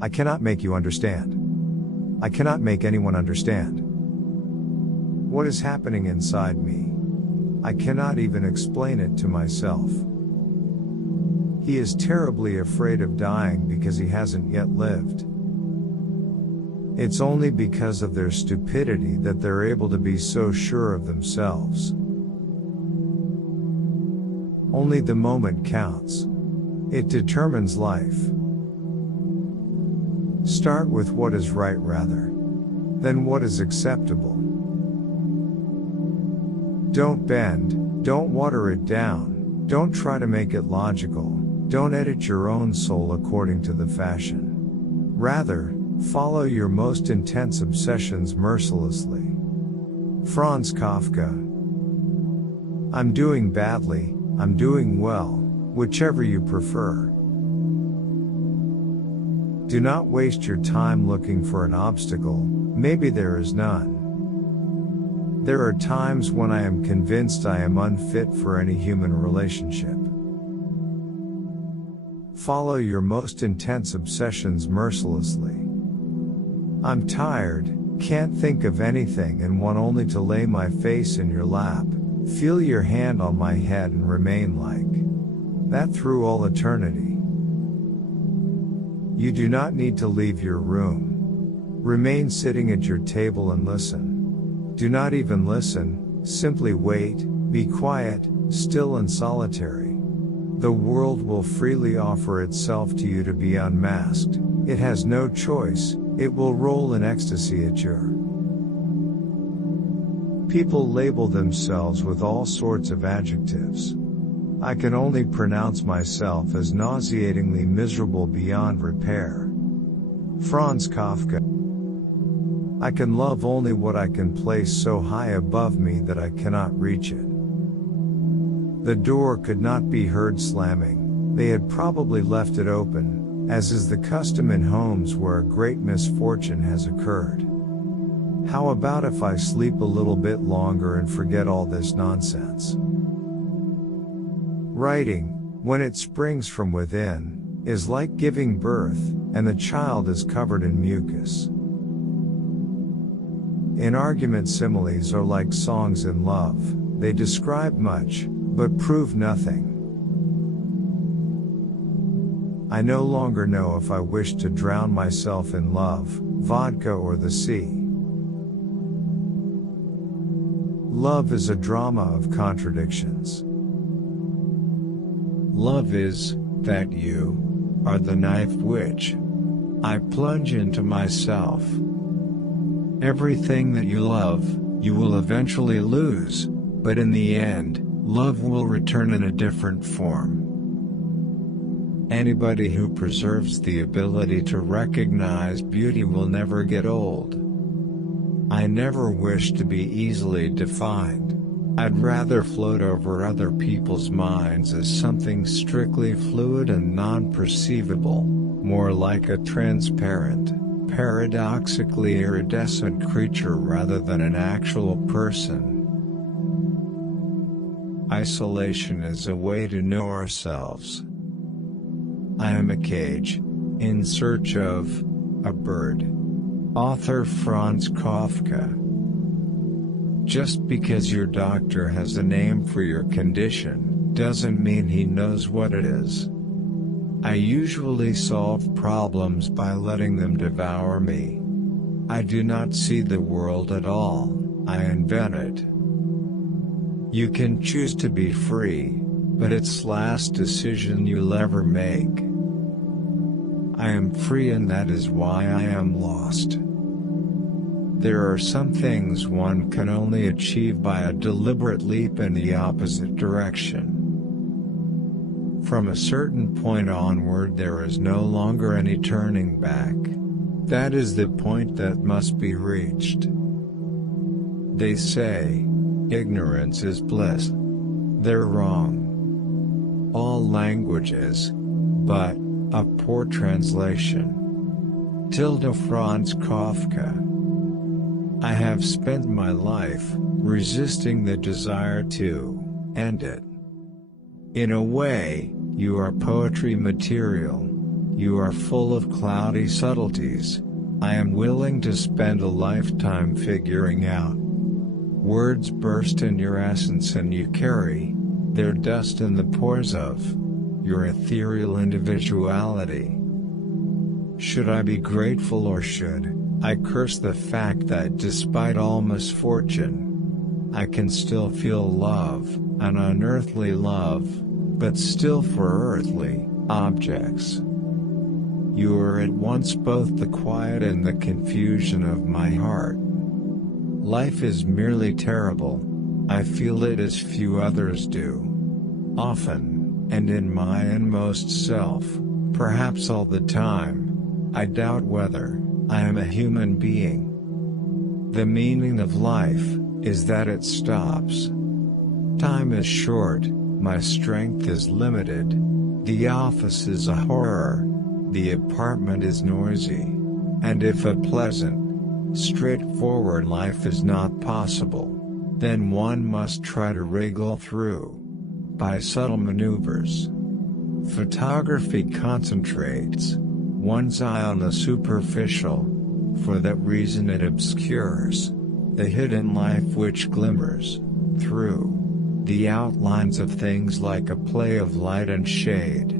I cannot make you understand. I cannot make anyone understand. What is happening inside me? I cannot even explain it to myself. He is terribly afraid of dying because he hasn't yet lived. It's only because of their stupidity that they're able to be so sure of themselves. Only the moment counts. It determines life. Start with what is right rather than what is acceptable. Don't bend, don't water it down, don't try to make it logical, don't edit your own soul according to the fashion. Rather, follow your most intense obsessions mercilessly. Franz Kafka. I'm doing badly, I'm doing well, whichever you prefer. Do not waste your time looking for an obstacle, maybe there is none. There are times when I am convinced I am unfit for any human relationship. Follow your most intense obsessions mercilessly. I'm tired, can't think of anything and want only to lay my face in your lap, feel your hand on my head and remain like that through all eternity. You do not need to leave your room. Remain sitting at your table and listen. Do not even listen, simply wait, be quiet, still and solitary. The world will freely offer itself to you to be unmasked. It has no choice, it will roll in ecstasy at your. People label themselves with all sorts of adjectives. I can only pronounce myself as nauseatingly miserable beyond repair. Franz Kafka. I can love only what I can place so high above me that I cannot reach it. The door could not be heard slamming, they had probably left it open, as is the custom in homes where a great misfortune has occurred. How about if I sleep a little bit longer and forget all this nonsense? Writing, when it springs from within, is like giving birth, and the child is covered in mucus. In argument, similes are like songs in love, they describe much, but prove nothing. I no longer know if I wish to drown myself in love, vodka or the sea. Love is a drama of contradictions. Love is, that you are the knife which I plunge into myself. Everything that you love, you will eventually lose, but in the end, love will return in a different form. Anybody who preserves the ability to recognize beauty will never get old. I never wish to be easily defined. I'd rather float over other people's minds as something strictly fluid and non-perceivable, more like a transparent, paradoxically iridescent creature rather than an actual person. Isolation is a way to know ourselves. I am a cage, in search of a bird. Author Franz Kafka. Just because your doctor has a name for your condition, doesn't mean he knows what it is. I usually solve problems by letting them devour me. I do not see the world at all, I invent it. You can choose to be free, but it's the last decision you'll ever make. I am free and that is why I am lost. There are some things one can only achieve by a deliberate leap in the opposite direction. From a certain point onward there is no longer any turning back. That is the point that must be reached. They say, ignorance is bliss. They're wrong. All languages, but a poor translation. Franz Kafka. I have spent my life resisting the desire to end it. In a way, you are poetry material. You are full of cloudy subtleties. I am willing to spend a lifetime figuring out. Words burst in your essence and you carry their dust in the pores of your ethereal individuality. Should I be grateful or should I curse the fact that despite all misfortune, I can still feel love, an unearthly love, but still for earthly objects? You are at once both the quiet and the confusion of my heart. Life is merely terrible. I feel it as few others do. Often, and in my inmost self, perhaps all the time, I doubt whether I am a human being. The meaning of life is that it stops. Time is short, my strength is limited, the office is a horror, the apartment is noisy, and if a pleasant, straightforward life is not possible, then one must try to wriggle through by subtle maneuvers. Photography concentrates one's eye on the superficial. For that reason it obscures the hidden life which glimmers through the outlines of things like a play of light and shade.